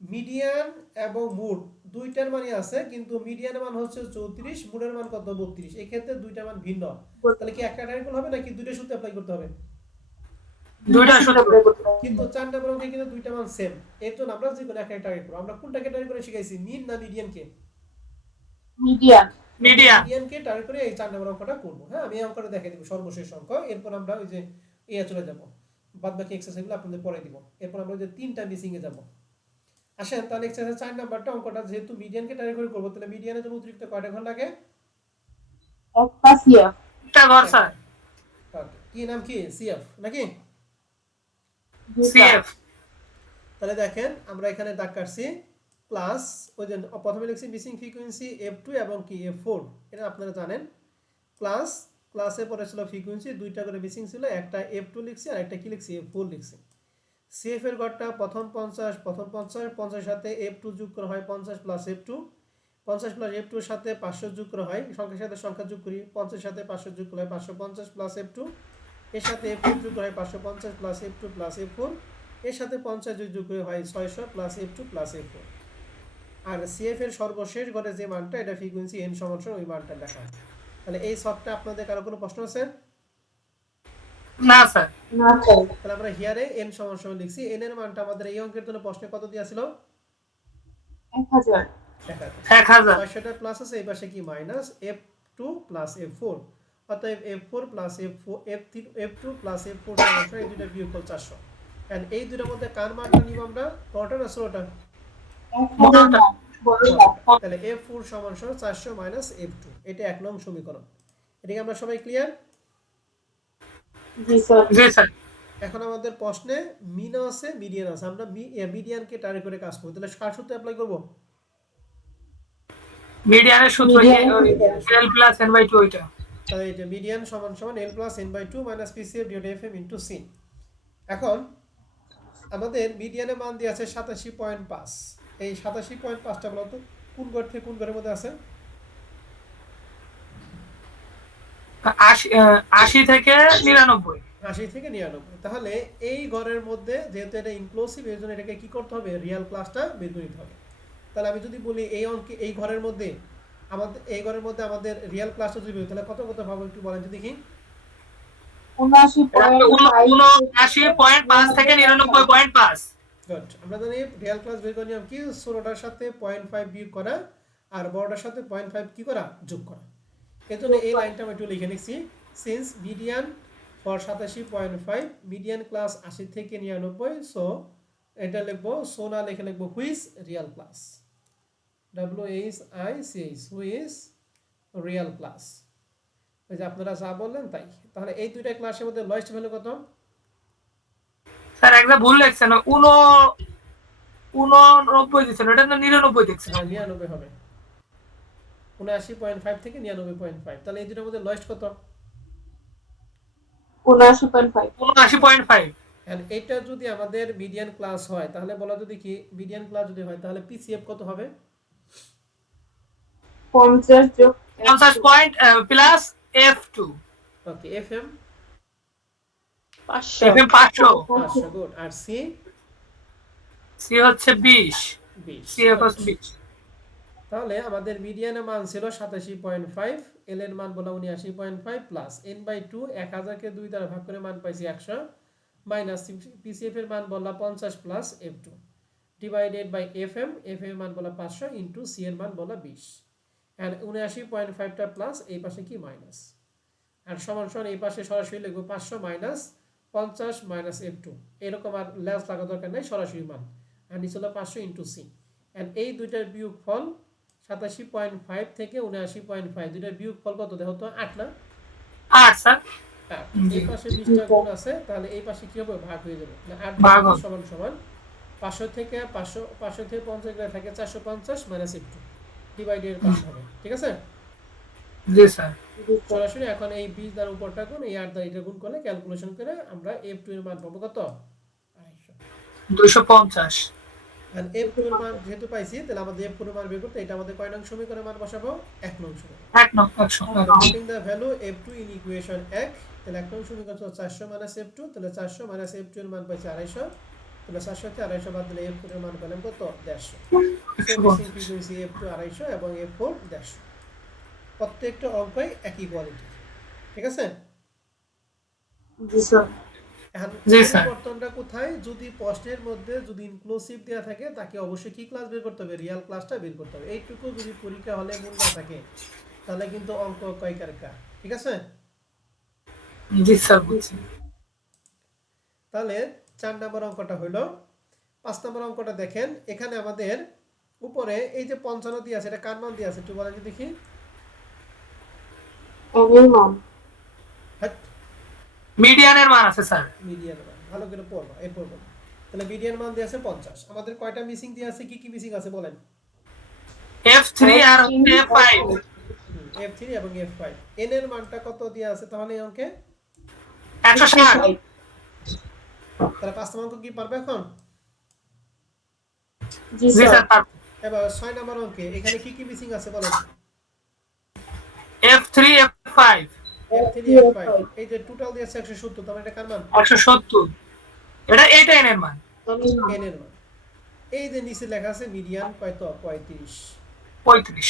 মিডিয়ান এবং মুড দুইটার মানই আছে, কিন্তু মিডিয়ানের মান হচ্ছে 34, মুডের মান কত? 32। এই ক্ষেত্রে দুইটা মান ভিন্ন, তাহলে কি একটা টার্গেট হবে নাকি দুইটা সূত্র অ্যাপ্লাই করতে হবে? দুইটা সূত্র। কিন্তু 4 নম্বর অঙ্কে কিন্তু দুইটা মান সেম, এর জন্য আমরা যে কোনো একটা টার্গেট করব। আমরা কোনটাকে টার্গেট করে শিখাইছি, মিন না মিডিয়ানকে? মিডিয়ান মিডিয়ানকে টার্গেট করে এই 4 নম্বর অঙ্কটা করব। হ্যাঁ, আমি এই অঙ্কটা দেখাই দেব সর্বশেষ অঙ্ক, এরপর আমরা ওই যে চলে যাব, বাদবাকি এক্সারসাইজগুলো আপনাদের পরে দিব। এরপর আমরা যে তিনটা মিসিং এ যাব। আসেন তাহলে এক্সারসাইজ 4 নাম্বারটা অঙ্কটা যেহেতু মিডিয়ানকে টার্গেট করে করব, তাহলে মিডিয়ানের জন্য অতিরিক্ত কয়টা ঘর লাগে? একটা CF একটা ঘর স্যার। ওকে, কি নাম কি? সিএফ নাকি? CF তাহলে দেখেন আমরা এখানে দাগ কাটছি প্লাস, ওই যে প্রথমে লিখছি মিসিং ফ্রিকোয়েন্সি F2 এবং কি F4, এটা আপনারা জানেন। প্লাস ক্লাসে পরে ছিল ফ্রিকোয়েন্সি দুইটা করে মিসিং ছিল, একটা F2 লিখছি আর একটা কি লিখছি? F4 লিখছি। সিএফ এর ঘরটা প্রথম 50 50 সাথে F2 যোগ করা হয় 50 প্লাস F2, 50 প্লাস F2 এর সাথে 500 যোগ করা হয়, সংখ্যার সাথে সংখ্যা যোগ করি, 50 সাথে 500 যোগ করা হয় 550 প্লাস F2, এর সাথে F4 যোগ করা হয় 550 প্লাস F2 প্লাস F4, এর সাথে 50 যোগ করে হয় 600 প্লাস F2 প্লাস F4। আর সিএফ এর সর্বশেষ ঘরে যে মানটা, এটা ফ্রিকোয়েন্সি n সমান ওই মানটা লেখা আছে। তাহলে এই সবটা আপনাদের কারো কোনো প্রশ্ন আছে? না স্যার। না স্যার তাহলে আমরা হিয়ারে n সমান লিখছি। n এর মানটা আমাদের এই অঙ্কের জন্য প্রশ্নে কত দেয়া ছিল? 1000 1000 600টা প্লাস আছে, এই পাশে কি মাইনাস F2 প্লাস F4, অতএব F4 plus F2 plus F4 সমান এই দুইটা বিয়োগফল 400। এন্ড এই দুইটার মধ্যে কার মানটা নিব আমরা? বড়টা না ছোটটা? তাহলে F4 সমান 400 মাইনাস F2, এটা 1 নং সমীকরণ। এটাকে আমরা সবাই ক্লিয়ার? জি স্যার জি স্যার। এখন আমাদের প্রশ্নে মিন আছে, মিডিয়ান আছে, আমরা মিডিয়ানকে টার্গেট করে কাজ করব। তাহলে কার সূত্র অ্যাপ্লাই করব? মিডিয়ানের সূত্র L প্লাস n/2 ওইটা। তাহলে এটা মিডিয়ান সমান L plus n/2 minus PCF divide FM into C। এখন আমাদের মিডিয়ানের মান দিয়ে আছে 87.5। এই 87.5টা বলো তো কোন ঘর থেকে কোন ঘরের মধ্যে আছে? 80 থেকে 99। 80 থেকে 99। তাহলে এই ঘরের মধ্যে যেহেতু এটা ইনক্লুসিভ এর জন্য এটাকে কি করতে হবে, রিয়েল ক্লাসটা বের করে নিতে হবে। তাহলে আমি যদি বলি এই অঙ্কে এই ঘরের মধ্যে আমাদের রিয়েল ক্লাসটা যদি বের, তাহলে কত কত পাবো একটু বলেন তো দেখি। 79.5 থেকে 99.5। গুড। আমরা জানি রিয়েল ক্লাস বের করে নিয়ম কি, ছোটটার সাথে 0.5 বিয়োগ করা আর বড়টার সাথে 0.5 কি করা, যোগ করা। এর জন্য এই লাইনটা আমি একটু লিখে নিচ্ছি, since median for 87.5, median class 80 থেকে 99, সো এটা লিখবো, সো না লিখে লিখবো which real class, WHICH, which real class. ওই যে আপনারা যা বললেন তাই। তাহলে এই দুইটা ক্লাসের মধ্যে লয়েস্ট ভ্যালু কত? স্যার একটা ভুল লিখছেন, 89 দিচ্ছেন, এটা তো 99 দেখছেন। হ্যাঁ 99 হবে, 79.5 থেকে 99.5। তাহলে এই দুটোর মধ্যে লয়েস্ট কত? 79.5 79.5। এন্ড এটা যদি আমাদের মিডিয়ান ক্লাস হয় তাহলে বলা যদি কি মিডিয়ান ক্লাস যদি হয় তাহলে পিসিএফ কত হবে? 50 যোগ 50 পয়েন্ট প্লাস F2। ওকে, এফএম 500 FM 500। 500, গুড। আর সি সি হচ্ছে 20। 20। CF হচ্ছে 20। তাহলে আমাদের মিডিয়ানের মান ছিল 87.5, এল এর মান বলা 79.5 প্লাস n বাই 2, 1000 কে 2 দ্বারা ভাগ করে মান পাইছি 100, মাইনাস পিসিএফ এর মান বলা 50 plus F2 divided by FM, FM এর মান বলা 500 ইনটু সি এর মান বলা 20, এন্ড 79.5 টা প্লাস এই পাশে কি মাইনাস, আর সমান সমান এই পাশে সরাসরি লিখব 500 মাইনাস 50 মাইনাস F2, এরকম আর লেস লাগা দরকার নাই, সরাসরি মান, আর নিচে হলো 500 ইনটু সি। এন্ড এই দুইটার বিয়োগফল 87.5 থেকে 79.5, দুইটার বিয়োগফল কত দেখো তো? 8 না? 8 স্যার। এই পাশে 20টা গুণ আছে, তাহলে এই পাশে কি হবে, ভাগ হয়ে যাবে। 8 ভাগ হবে। সমান সমান 500 থেকে 50 গেলে থাকে 450 মাইনাস F2 ডিভাইডেড 500 হবে। ঠিক আছে? জি স্যার। সরাসরি এখন এই 20 দ্বারা উপরটা গুণ, এই 8 দ্বারা এটা গুণ করলে ক্যালকুলেশন করে আমরা F2 এর মান পাবো কত? 250। আর F2 এর মান যেহেতু পাইছি, তাহলে আমাদের F2 এর মান বের করতে এটা আমাদের কয় নং সমীকরণে মান বসাবো? 1 নং সমীকরণ। 1 নং 100। Putting the value F2 in equation 1, তাহলে 1 নং সমীকরণ হচ্ছে 400 মাইনাস F2, তাহলে 400 মাইনাস F2 এর মান পাইছি 250, তাহলে 400 তে 250 বাদ দিলে F2 এর মান পেলাম কত? 150। সো মিসিং ফ্রিকোয়েন্সি F2 250 এবং F4 150। প্রত্যেকটা অঙ্কই একই কোয়ালিটি। ঠিক আছে? জি স্যার। এখন জি স্যার। পরিবর্তনটা কোথায়? যদি প্রশ্নের মধ্যে যদি ইনক্লুসিভ দেয়া থাকে তাকে অবশ্যই কি ক্লাস বের করতে হবে? রিয়েল ক্লাসটা বের করতে হবে। এইটুকু যদি পরীক্ষা হলে মূল না থাকে তাহলে কিন্তু অঙ্ক কয়কারকা। ঠিক আছে? জি স্যার বুঝছি। তাহলে 4 নম্বর অঙ্কটা হলো। 5 নম্বর অঙ্কটা দেখেন, এখানে আমাদের উপরে এই যে 55 দিয়ে আছে, এটা কার মান দিয়ে আছে একটু বলেন দেখি। এর মান মিডিয়ানের মান আছে স্যার। মিডিয়ান মান ভালো করে পড়বা, এরপর বলো। তাহলে মিডিয়ান মান দিয়ে আছে 50। আমাদের কয়টা মিসিং দিয়ে আছে, কি কি মিসিং আছে বলেন? F3 আর F5। F3 এবং F5। n এর মানটা কত দিয়ে আছে তাহলে এই অঙ্কে? 160। তাহলে 5 নম্বর অঙ্ক কি পারবে এখন? জি জি স্যার। স্যার পারবো। এবার 6 নম্বর অঙ্কে এখানে কি কি মিসিং আছে বলেন? F3 F5। F3 F5। এই যে টোটাল দিয়ে আছে 170, তাহলে এটা কার মান? 170। এটা n এর মান। n এর মান। এই যে নিচে লেখা আছে মিডিয়ান কত? 35। 35।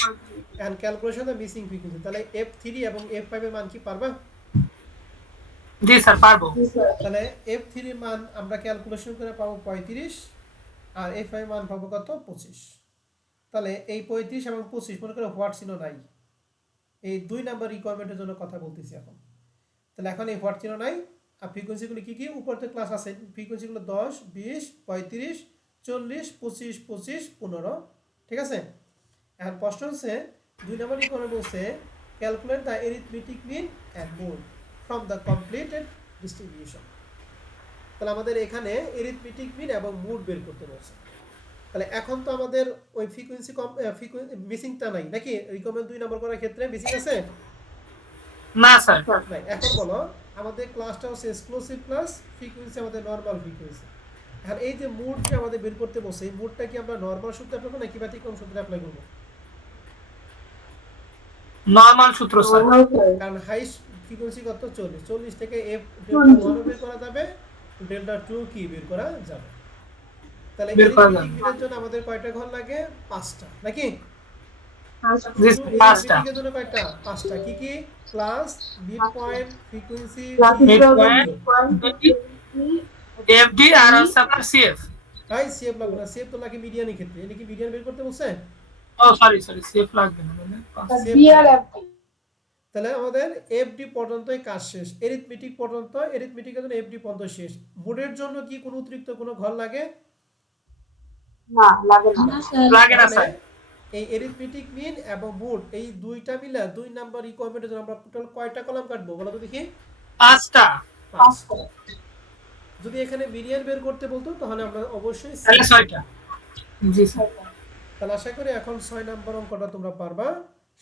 And calculation the missing frequency, তাহলে F3 এবং F5 এর মান কি পারবা? জি স্যার পারবো। জি স্যার। তাহলে F3 এর মান আমরা ক্যালকুলেশন করে পাবো 35 আর F5 এর মান পাবো কত? 25। তাহলে এই 35 এবং 25 মনে করে হোয়াট চিহ্ন নাই, এই 2 নাম্বার রিকোয়ারমেন্টের জন্য কথা বলতেছি এখন। তাহলে এখন এই হোয়াট চিহ্ন নাই, আর ফ্রিকোয়েন্সিগুলো কি কি উপরতে ক্লাস আছে, ফ্রিকোয়েন্সিগুলো 10 20 35 40 25 25 15। ঠিক আছে? এখন প্রশ্ন হচ্ছে 2 নাম্বার রিকোয়ারমেন্ট বলছে calculate the arithmetic mean and mode from the completed distribution. তাহলে আমাদের এখানে অ্যারিথমেটিক মিন এবং মোড বের করতে বলছে। তাহলে এখন তো আমাদের ওই ফ্রিকোয়েন্সি মিসিংটা নাই নাকি? রিকমেন্ড 2 নাম্বার করার ক্ষেত্রে মিসিং আছে? না স্যার। নাই। এখন বলো আমাদের ক্লাসটা হচ্ছে এক্সক্লুসিভ ক্লাস, ফ্রিকোয়েন্সি আমাদের নরমাল ফ্রিকোয়েন্সি। আর এই যে মোডটা আমাদের বের করতে বলছে, এই মোডটা কি আমরা নরমাল সূত্রে অ্যাপ্লাই করব নাকি ব্যতিক্রম সূত্রে অ্যাপ্লাই করব? নরমাল সূত্র স্যার। Normal sir. কারণ হাইস্ট ফ্রিকোয়েন্সি কত 40 40 থেকে এফ ডেল্টা 1 বের করা যাবে, ডেল্টা 2 কি বের করা যাবে। তাহলে বের করা এরিথমেটিক যাবে। মিনের জন্য আমাদের কয়টা ঘর লাগে? 5টা নাকি? জি শুধু স্যার 5টা। এরিথমেটিকের জন্য কয়টা? 5টা। কি কি? Class, bit point, frequency, mid point, FD আর হচ্ছে আপনার সিএফ। হাই সিএফ লাগবে না, সিএফ তো লাগে মিডিয়ানের ক্ষেত্রে। এটা কি মিডিয়ান বের করতে বলছে? ও সরি সিএফ লাগবে না মানে CF লাগবে। তাহলে আমাদের এফডি পর্যন্তই কাজ শেষ, এরিথমেটিক পর্যন্ত, এরিথমেটিকের জন্য এফডি পর্যন্ত শেষ। বোর্ডের জন্য কি কোনো অতিরিক্ত কোনো ঘর লাগে? না লাগে না লাগে না তাহলে স্যার। এই এরিথমেটিক মিন এবং বুট এই দুইটা মিলে 2 নাম্বার রিকোয়ারমেন্টের জন্য আমরা টোটাল কয়টা কলাম কাটবো বলো তো দেখি? 5টা। 5টা। যদি এখানে মিডিয়ান বের করতে বলতো তাহলে আমরা অবশ্যই তাহলে 6টা। জি স্যার। তাহলে আশা করি এখন 6 নাম্বার অঙ্কটা তোমরা পারবা।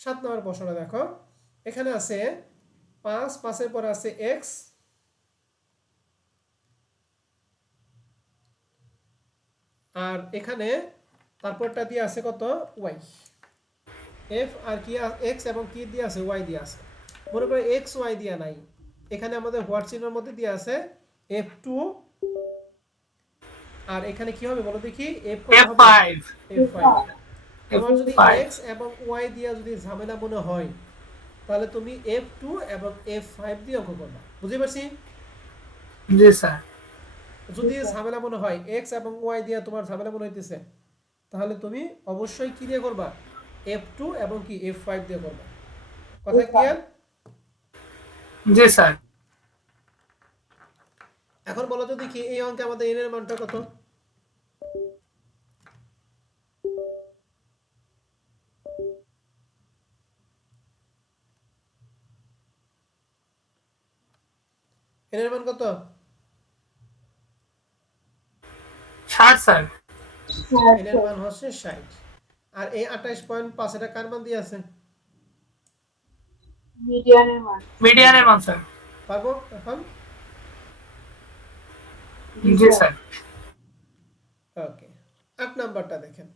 7 নাম্বার প্রশ্নটা দেখো, এখানে আছে 5, 5 এর পরে আছে x, আর এখানে তারপরটা দিয়ে আছে কত? y। f আর কি x এবং কি দিয়ে আছে? y দিয়ে আছে। মনে করে x y দিয়া নাই, এখানে আমাদের হোয়াট চিহ্নের মধ্যে দিয়ে আছে f2, আর এখানে কি হবে বলো দেখি? F5 f5। তোমার যদি F5 x এবং y দিয়া যদি ঝামেলা মনে হয় তাহলে তুমি f2 এবং f5 দিয়ে অঙ্ক করবা। বুঝতে পারছি? জি স্যার। যদি ঝামেলা মনে হয় x এবং y দিয়ে তোমার ঝামেলা মনে হইতেছে তাহলে তুমি অবশ্যই কি দিয়ে করবা? f2 এবং কি f5 দিয়ে করবা। কথা ক্লিয়ার? জি স্যার। এখন বলো তো দেখি এই অঙ্কে আমাদের n এর মানটা কত? n এর মান কত? 60 স্যার। n এর মান হচ্ছে 60। আর এই 28.5 এটা কার মান দিয়ে আছে? মিডিয়ানের মান মিডিয়ানের মান স্যার। পারবো এখন? জি স্যার। ওকে, 8 নাম্বারটা দেখেন।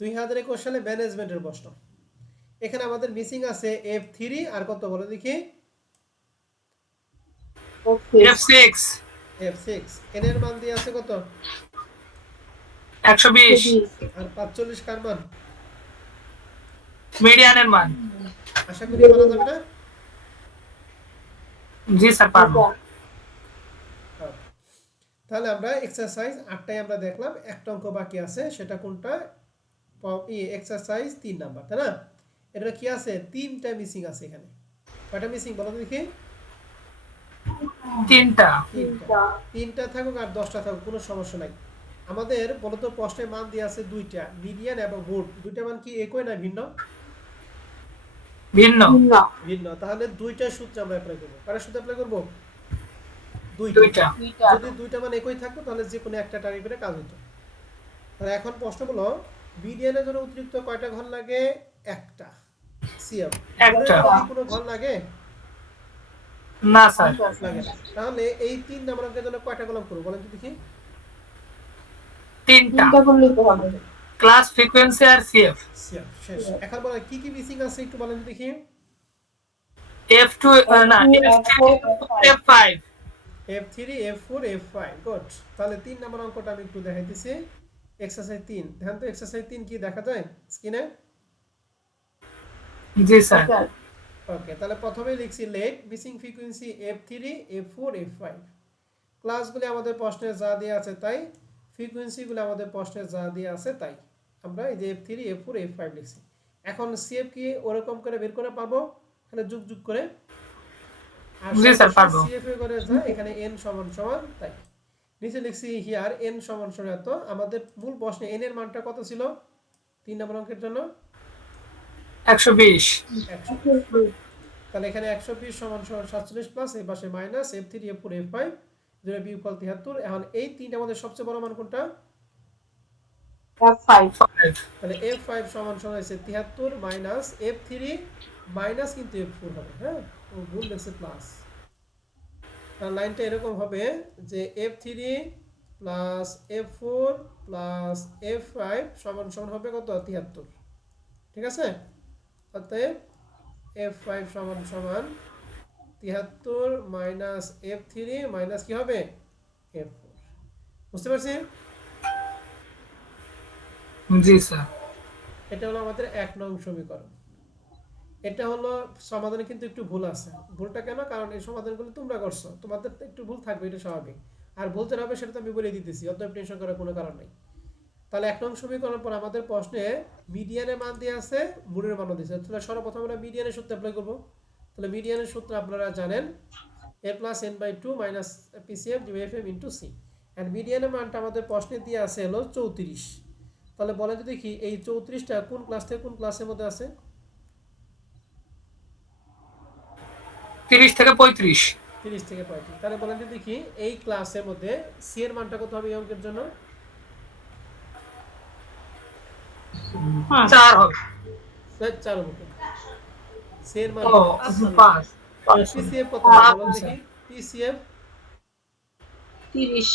2021 সালে ম্যানেজমেন্টের প্রশ্ন। এখানে আমাদের মিসিং আছে F3 আর কত বলো দেখি? F6 F6। n এর মান দিয়ে আছে কত? 120 আর 45 কার মান? মিডিয়ানের মান। আশা করি বলা যাবে না? জি স্যার পারবো। Okay. তাহলে আমরা এক্সারসাইজ 8টাই আমরা দেখলাম, একটা অঙ্ক বাকি আছে, সেটা কোনটা? এক্সারসাইজ 3 নাম্বার, তাই না? এটা কি আছে? 3টা মিসিং আছে এখানে। কয়টা মিসিং বলো দেখি? 3টা। 3টা থাকুক আর 10টা থাকুক কোনো সমস্যা নাই। আমাদের বলতো প্রশ্নের মান দিয়ে আছে 2টা, মিডিয়ান এবং বুট। দুইটা মান কি একই না ভিন্ন? ভিন্ন। ভিন্ন। তাহলে 2টা সূত্র আমরা অ্যাপ্লাই করব। কার সূত্র অ্যাপ্লাই করব? 2টা। যদি 2টা মান একই থাকতো তাহলে যে কোনো একটা টার্গেটে কাজ হতো। তাহলে এখন প্রশ্ন হলো মিডিয়ানের জন্য অতিরিক্ত কয়টা ঘর লাগে? একটা। সিএম একটা। কোনো ঘর লাগে? না স্যার। লাগে না। তাহলে এই 3 নাম্বার অঙ্কের জন্য কয়টা কলাম করব বলেন তো দেখি? 3টা। ক্লাস, ফ্রিকোয়েন্সি আর সিএফ। সিএম শেষ। এখন বলেন কি কি মিসিং আছে একটু বলেন তো দেখি? F2 না F5 F3, F4, F5 good. তাহলে 3 নাম্বার অঙ্কটা আমি একটু দেখাইতেছি। এক্সারসাইজ 3 ধ্যান তো, এক্সারসাইজ 3 কি দেখা যায় স্ক্রিনে? জি স্যার। ওকে, তাহলে প্রথমে লিখছি late missing frequency F3, F4, F5। ক্লাসগুলি আমাদের প্রশ্নে যা দেওয়া আছে তাই, ফ্রিকোয়েন্সিগুলো আমাদের প্রশ্নে যা দেওয়া আছে তাই। আমরা এই যে F3, F4, F5 লিখছি। এখন সিএফ কি ওরকম করে বের করে পাবো? এখানে যুগ করে। আর জি স্যার পারবো। সিএফ এ করে যা এখানে n সমান সমান তাই। নিচে লিখছি হিয়ার n সমান সমান এত। আমাদের মূল প্রশ্নে n এর মানটা কত ছিল 3 নম্বর অঙ্কের জন্য? 120। 120। তাহলে এখানে 120 সমান সমান 47 প্লাস এই পাশে মাইনাস F3, F4, F5 দুটো বিয়োগফল 73। এখন এই তিনটা আমাদের সবচেয়ে বড় মান কোনটা? F5 তাহলে F5 সমান সমান হচ্ছে 73 মাইনাস F3 মাইনাস কিন্তু F4 হবে, হ্যাঁ ও ভুল লিখছে প্লাস। তার লাইনটা এরকম হবে যে F3 plus F4 plus F5 সমান সমান হবে কত? 73। ঠিক আছে? অতএব F5 সমান সমান 73 মাইনাস F3 মাইনাস কি হবে F4। বুঝতে পারছি? জি স্যার। এটা হলো আমাদের 1 নং সমীকরণ। এটা হলো সমাধানে কিন্তু একটু ভুল আছে। ভুলটা কেন? কারণ এই সমাধানগুলো তোমরা করছো, তোমাদের তো একটু ভুল থাকবে, এটা স্বাভাবিক। আর ভুল যেটা হবে সেটা তো আমি বলে দিতেছি, অতএব টেনশন করার কোনো কারণ নেই। তাহলে 1 নং সমীকরণ পর আমাদের প্রশ্নে মিডিয়ানের মান দিয়ে আছে, মুডের মানও দিয়েছে। তাহলে সর্বপ্রথম আমরা মিডিয়ানের সূত্র অ্যাপ্লাই করব। তাহলে মিডিয়ানের সূত্র আপনারা জানেন a + n/2 - PCF / FM * C। And মিডিয়ানের মানটা আমাদের প্রশ্নে দিয়ে আছে হলো 34। তাহলে বলেন তো দেখি এই 34টা কোন ক্লাস থেকে কোন ক্লাসের মধ্যে আছে? 30 থেকে 35। 30 থেকে 35। তাহলে বলেন তো দেখি এই ক্লাসের মধ্যে সি এর মানটা কত হবে এই অঙ্কের জন্য? 4 হবে। 4 হবে। সি এর মান ও 5। পিসিএফ কত পাঁচ হবে বলেন দেখি? PCF 30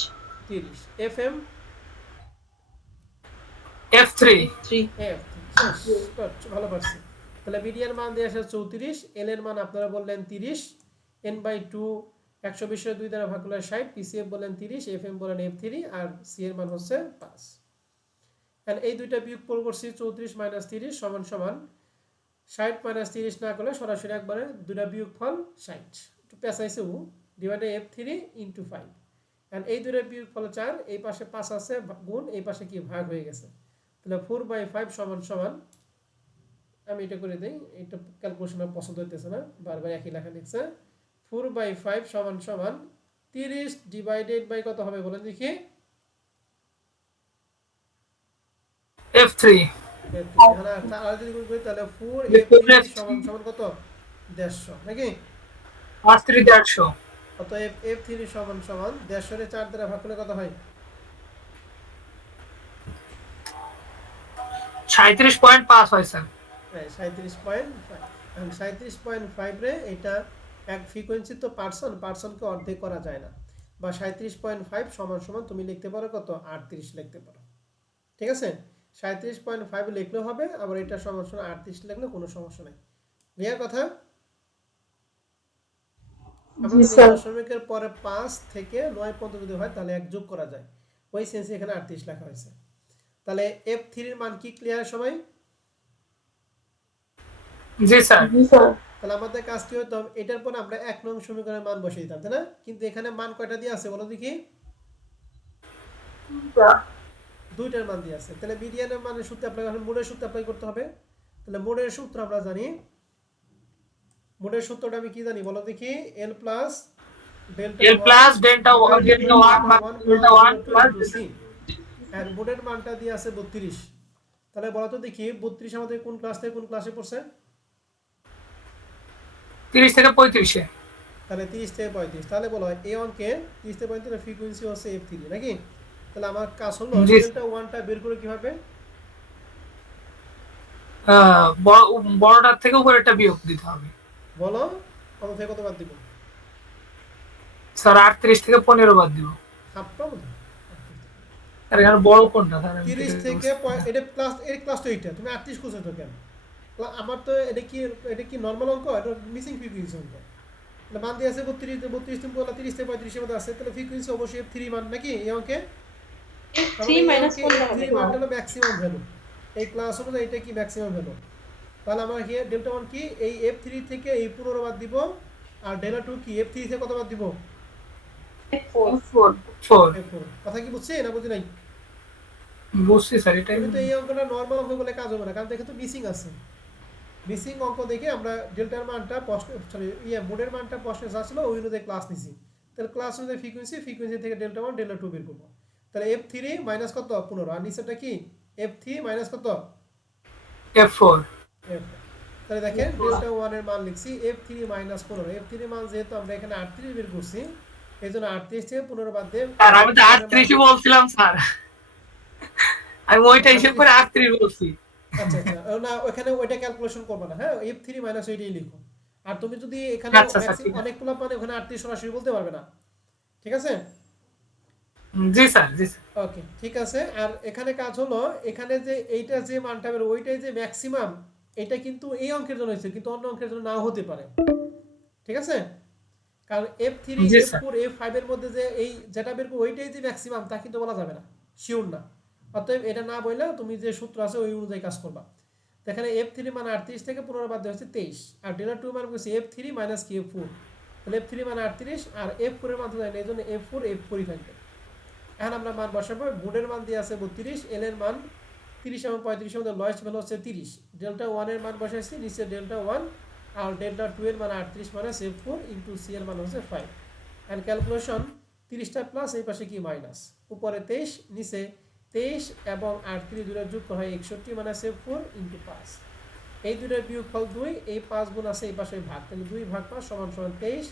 30, FM F3। এফ ভালো পারছি। তাহলে মিডিয়ার মান দিয়ে আসে 34, এল এর মান আপনারা বললেন 30, n/2 120 এর 2 দ্বারা ভাগ করলে 60, পিসিএফ বলেন 30, এফএম বলেন F3 আর সি এর মান হচ্ছে 5। এন্ড এই দুইটা বিয়োগফল করছি 34 - 30 সমান সমান 60 - 30 না করলে সরাসরি একবারে দুইটা বিয়োগফল 60 একটু পেঁচাইছে ও ডিভাইড F3 * 5। এন্ড এই দুইটা বিয়োগফল 4, এই পাশে 5 আছে গুণ, এই পাশে কি ভাগ হয়ে গেছে। তাহলে 4/5 সমান সমান, আমি এটা করে দেই, এটা ক্যালকুলেশন পছন্দ হইতেছে না, বারবার একই লেখা লিখছে। 4/5 সমান সমান 30 ডিভাইডেড বাই কত হবে বলেন দেখি? F3। আর যদি গুণ করি তাহলে 4F3 সমান সমান কত? 150 নাকি? 5 3 150। অতএব F3 সমান সমান 150 এর 4 দ্বারা ভাগ করলে কত হয়? 37.5 হয় স্যার। 37.5। এখন 37.5 রে এটা এক ফ্রিকোয়েন্সি তো পার্সনকে অর্ধেক করা যায় না, বা 37.5 সমান সমান তুমি লিখতে পারো কত? 38 লিখতে পারো। ঠিক আছে, 37.5 লিখলেও হবে, আবার এটা সমান সমান 38 লিখলে কোনো সমস্যা নাই। ক্লিয়ার কথা? আমাদের দশমিকের পরে 5 থেকে 9 পর্যন্ত যদি হয় তাহলে 1 যোগ করা যায়, ওই সেন্সে এখানে 38 লেখা হয়েছে। তাহলে F3 এর মান কি ক্লিয়ার সবাই? জি স্যার। তাহলে আমাদের কাজ কি হতো, এটার পর আমরা 1 নং সমীকরণের মান বসিয়ে দিতাম, তাই না? কিন্তু এখানে মান কয়টা দিয়ে আছে বলো দেখি? দুইটার মান দিয়ে আছে। তাহলে মিডিয়ানের মানের সূত্র অ্যাপ্লাই করতে, মোডের সূত্র অ্যাপ্লাই করতে হবে। তাহলে মোডের সূত্র আমরা জানি, মোডের সূত্রটা আমি কি জানি বলো দেখি? L plus delta 1 delta 1 plus C। আর মোডের মানটা দিয়ে আছে 32। তাহলে বলো তো দেখি 32 আমাদের কোন ক্লাস থেকে কোন ক্লাসে পড়ছে? 30 থেকে 35 এ। তাহলে 30 থেকে 35। তাহলে বলো এই অঙ্কে 30 থেকে 35 এর ফ্রিকোয়েন্সি হচ্ছে F3 নাকি? তাহলে আমার কাজ হলো ডেল্টা 1টা বের করে কিভাবে? বড়টার থেকে উপরেরটা বিয়োগ দিতে হবে। বলো কত থেকে কত বাদ দিব? স্যার 38 থেকে 15 বাদ দিব। হাফটা বলো। আর এখানে বড় কোনটা? 30 থেকে এটা প্লাস এর ক্লাস তো এইটা, তুমি 38 কোসে তো কেন? আমার তো এটা কি নরমাল অঙ্ক? এটা মিসিং ফ্রিকোয়েন্সি অঙ্ক। তাহলে মান দিয়ে আছে 32, 32 তুমি বললা 30 থেকে 35 এর মধ্যে আছে, তাহলে ফ্রিকোয়েন্সি অবশ্যই F3 মান নাকি এই অঙ্কে? F3 মাইনাস কোনটা হবে? F3 মানটা হলো ম্যাক্সিমাম ভ্যালু, এই ক্লাস অনুযায়ী এটা কি ম্যাক্সিমাম ভ্যালু। তাহলে আমরা কি ডেল্টা 1 কি এই F3 থেকে এই 15 বাদ দিব, আর ডেল্টা 2 কি F3 থেকে কত বাদ দিব? F4 F4। কথা কি বুঝছি না বুঝি নাই? বুঝছি স্যার। এটাই কিন্তু এই অঙ্কটা নরমাল অঙ্ক বলে কাজ হবে না, কারণ দেখে তো মিসিং আছে। মিসিং অঙ্ক দেখে আমরা ডেল্টার মানটা মোডের মানটা প্রশ্নে যা ছিল ওই অনুযায়ী ক্লাস নিছি। তাহলে ক্লাস অনুযায়ী ফ্রিকোয়েন্সি থেকে ডেল্টা 1 ডেল্টা 2 বের করব। তাহলে F3 মাইনাস কত? 15। আর নিচেটা কি? F3 মাইনাস কত? F4। তাহলে দেখেন ডেল্টা 1 এর মান লিখছি F3 মাইনাস 15। F3 মান যেহেতু আমরা এখানে 38 বের করছি, এইজন্য 38 থেকে 15 বাদ দেব। আর আমি তো 38 বলছিলাম স্যার, আমি ওইটা হিসাব করে 38 বলছি। আচ্ছা আচ্ছা, না ওখানে ওইটা ক্যালকুলেশন করবে না, হ্যাঁ F3 মাইনাস ওইটাই লিখো। আর তুমি যদি এখানে অনেক পোলা পানে ওখানে 38 সরাসরি বলতে পারবে না, ঠিক আছে? জি স্যার, জি স্যার। ওকে ঠিক আছে। আর এখানে কাজ হলো, এখানে যে এইটা যে মানটা বের ওইটাই যে ম্যাক্সিমাম, এটা কিন্তু এই অঙ্কের জন্য হয়েছে, কিন্তু অন্য অঙ্কের জন্য নাও হতে পারে, ঠিক আছে? কারণ F3 জি স্যার। F4 F5 এর মধ্যে যে এই যেটা বের করবে ওইটাই যে ম্যাক্সিমাম তা কিন্তু বলা যাবে না, শিওর না। অতএব এটা না বললেও তুমি যে সূত্র আছে ওই অনুযায়ী কাজ করবা। তো এখানে F3 মানে 38 থেকে 15 বাদ দেওয়া হচ্ছে 23, আর ডেল্টা 2 মানে হচ্ছে F3 মাইনাস কি F4, তাহলে F3 মানে 38 আর F4 এর মান তো জানি না, এই জন্য F4ই থাকবে। এখন আমরা মান বসাবো, গুণের মান দিয়ে আছে 32, এল এর মান 30 এবং 35 এর মধ্যে লয়েস্ট ভ্যালু হচ্ছে 30, ডেল্টা 1 এর মান বসাইছি, নিচে ডেল্টা 1 আর ডেল্টা 2 এর মান 38 মাইনাস F4 ইনটু সি এর মান হচ্ছে 5। এন্ড ক্যালকুলেশন 30টা প্লাস এই পাশে কি মাইনাস, উপরে 23 নিচে 23 এবং 38 দুইটা যোগ করা হয় 61 মাইনাস F4 ইনটু 5, এই দুইটার বিয়োগফল 2, এই 5 গুণ আছে এই পাশে ভাগ, তাহলে 2 ভাগ 5 সমান সমান 23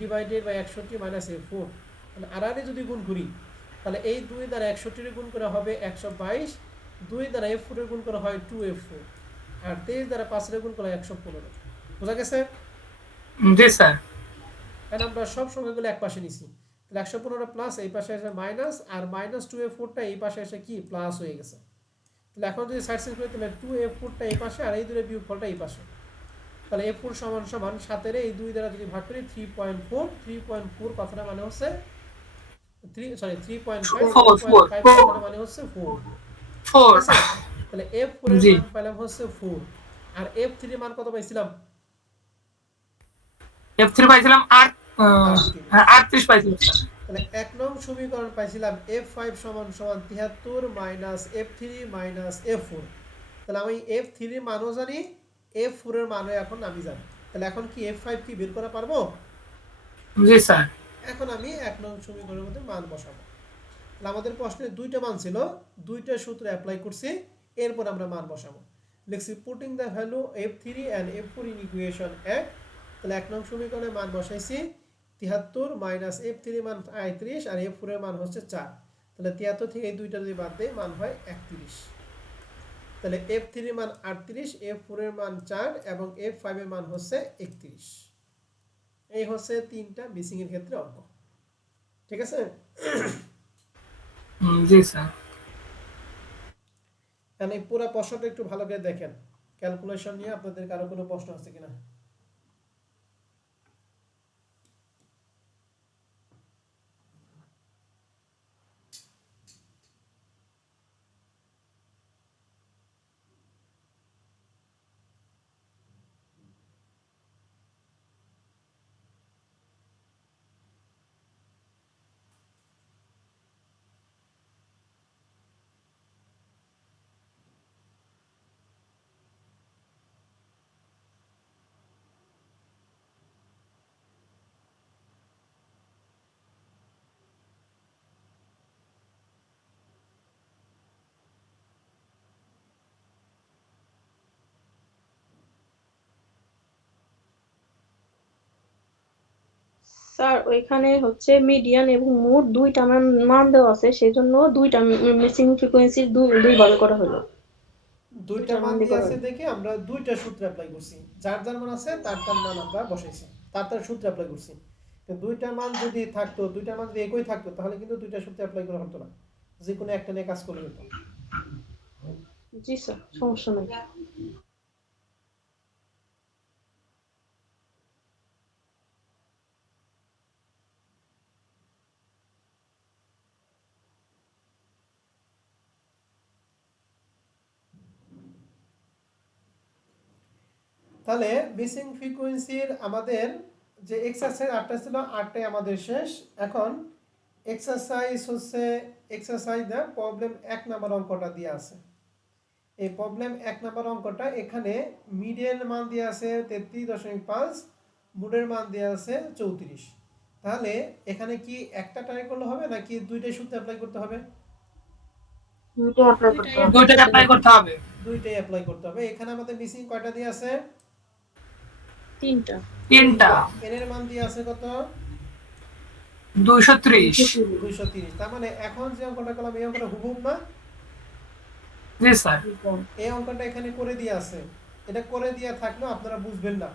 ডিভাইডেড বাই 61 মাইনাস F4। তাহলে আর যদি গুণ করি তাহলে এই 2 দ্বারা 61 এর গুণ করা হবে 122, 2 দ্বারা F4 এর গুণ করা হয় 2F4, আর 23 দ্বারা 5 এর গুণ করা হয় 115। বোঝা গেছে? জি স্যার। এখন আমরা সব সংখ্যাগুলো এক পাশে নিছি, তাহলে 115 প্লাস এই পাশে এসে মাইনাস, আর মাইনাস 2F4টা এই পাশে এসে কি প্লাস হয়ে গেছে। তাহলে এখন যদি সাইড চেঞ্জ করি তাহলে 2F4টা এই পাশে আর এই দুটোর বিয়োগফলটা এই পাশে, তাহলে F4 সমান সমান 7 এর এই 2 দ্বারা যদি ভাগ করি 3.4 কথাটা মানে হচ্ছে 3.5 কথাটা মানে হচ্ছে 4। 4। ঠিক আছে? তাহলে F4 এর জি। মান পেলাম হচ্ছে 4, আর F3 এর মান কত পাইছিলাম? F3 পাইছিলাম 8, 38। হ্যাঁ 38 পাইছিলাম স্যার। তাহলে 1 নং সমীকরণ পাইছিলাম F5 সমান সমান 73 মাইনাস F3 মাইনাস F4। তাহলে আমি F3 এর মানও জানি, F4 এর মানও এখন আমি জানি। তাহলে এখন কি F5 কি বের করা পারবো? জি স্যার। এখন আমি 1 নং সমীকরণের মধ্যে মান বসাবো। তাহলে আমাদের প্রশ্নে দুইটা মান ছিল, দুইটা সূত্র অ্যাপ্লাই করছি, এরপর আমরা মান বসাবো। লিখছি putting the value F3 and F4 in equation 1। তাহলে 1 নং সমীকরণে মান বসাইছি 73 মাইনাস F3 মান 35 আর F4 এর মান হচ্ছে 4। তাহলে 73 থেকে এই দুইটা যদি বাদ দেই মান হয় 31। তাহলে F3 এর মান 38, F4 এর মান 4 এবং F5 এর মান হচ্ছে 31। এই হচ্ছে তিনটা মিসিং এর ক্ষেত্রে অঙ্ক। ঠিক আছে? জি স্যার। এখন এই পুরো প্রশ্নটা একটু ভালো করে দেখেন, ক্যালকুলেশন নিয়ে আপনাদের কারো কোনো প্রশ্ন আছে কিনা। স্যার ওইখানে হচ্ছে মিডিয়ান এবং মোড দুইটা মান দেওয়া আছে, সেজন্য দুইটা মিসিং ফ্রিকোয়েন্সি দুইভাবে করা হলো। দুইটা মান দিয়ে আছে দেখে আমরা দুইটা সূত্র অ্যাপ্লাই করছি, যার যার মান আছে তার তার মান আমরা বসাইছি, তার তার সূত্র অ্যাপ্লাই করছি। তো দুইটা মান যদি থাকতো, দুইটা মান যদি একই থাকতো তাহলে কিন্তু দুইটা সূত্র অ্যাপ্লাই করা হতো না, যে কোনো একটা নিয়ে কাজ করলে হতো। জি স্যার, সমস্যা নাই। তাহলে মিসিং ফ্রিকোয়েন্সির আমাদের যে এক্সারসাইজ 8টা ছিল, 8টাই আমাদের শেষ। এখন এক্সারসাইজ হচ্ছে এক্সারসাইজ না, প্রবলেম 1 নাম্বার অঙ্কটা দিয়ে আছে। এই প্রবলেম 1 নাম্বার অঙ্কটা এখানে মিডিয়ান মান দিয়ে আছে 33.5, মুডের মান দিয়ে আছে 34। তাহলে এখানে কি একটা ট্রাই করলে হবে নাকি দুইটাই সূত্র অ্যাপ্লাই করতে হবে? দুইটা অ্যাপ্লাই করতে হবে। দুইটা অ্যাপ্লাই করতে হবে। দুইটাই অ্যাপ্লাই করতে হবে। এখানে আমাদের মিসিং কয়টা দিয়ে আছে? তিনটা। এন এর মান দিয়ে আছে কত? 230। 230। তার মানে এখন যে অঙ্কটা করলাম এই অঙ্কটা হুবহু না? জি স্যার। এই অঙ্কটা এখানে করে দিয়ে আছে, এটা করে দিয়ে থাকলেও আপনারা বুঝবেন না,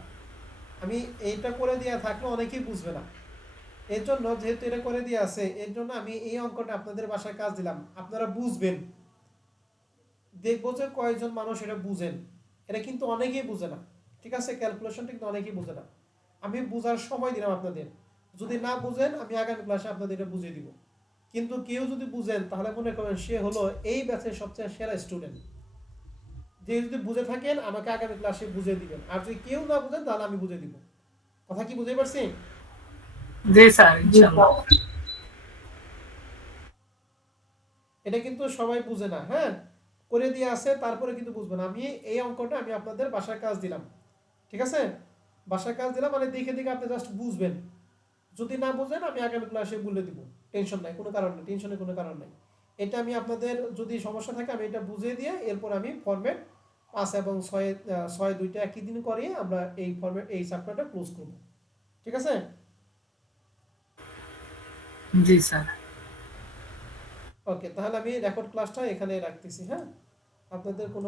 আমি এইটা করে দিয়ে থাকলে অনেকেই বুঝবে না। এর জন্য যেহেতু এটা করে দিয়ে আছে, এর জন্য আমি এই অঙ্কটা আপনাদের বাসায় কাজ দিলাম, আপনারা বুঝবেন, দেখবো যে কয়জন মানুষ এটা বুঝেন। এটা কিন্তু অনেকেই বুঝে না, ঠিক আছে? ক্যালকুলেশনটা কিন্তু অনেকেই বুঝে না। আমি বোঝার সময় দিলাম আপনাদের, যদি না বুঝেন আমি আগামী ক্লাসে আপনাদের এটা বুঝিয়ে দিব। কিন্তু কেউ যদি বুঝেন তাহলে মনে করেন সে হলো এই ব্যাচের সবচেয়ে সেরা স্টুডেন্ট। যে যদি বুঝে থাকেন আমাকে আগামী ক্লাসে বুঝিয়ে দিবেন, আর যদি কেউ না বুঝেন তাহলে আমি বুঝিয়ে দিব। কথা কি বুঝতে পারছি? জি স্যার, জি ইনশাআল্লাহ। স্যার। এটা কিন্তু সবাই বুঝে না, হ্যাঁ, করে দিয়ে আসে তারপরে কিন্তু বুঝবেন। আমি এই অঙ্কটা আমি আপনাদের বাসার কাজ দিলাম, ঠিক আছে? বাসার কাজ দিলাম মানে দেখে দেখে আপনি জাস্ট বুঝবেন। যদি না বুঝেন আমি আগামী ক্লাসে বলে দিব, টেনশন নাই, কোনো কারণ নেই, টেনশনের কোনো কারণ নেই। এটা আমি আপনাদের যদি সমস্যা থাকে আমি এটা বুঝিয়ে দিয়ে এরপর আমি ফরম্যাট 5 এবং 6 দুইটা একই দিন করিয়ে আমরা এই ফরম্যাট এই চ্যাপ্টারটা ক্লোজ করব, ঠিক আছে? জি স্যার। ওকে, তাহলে আমি রেকর্ড ক্লাসটা এখানে রাখতেছি, হ্যাঁ? আপনাদের কোনো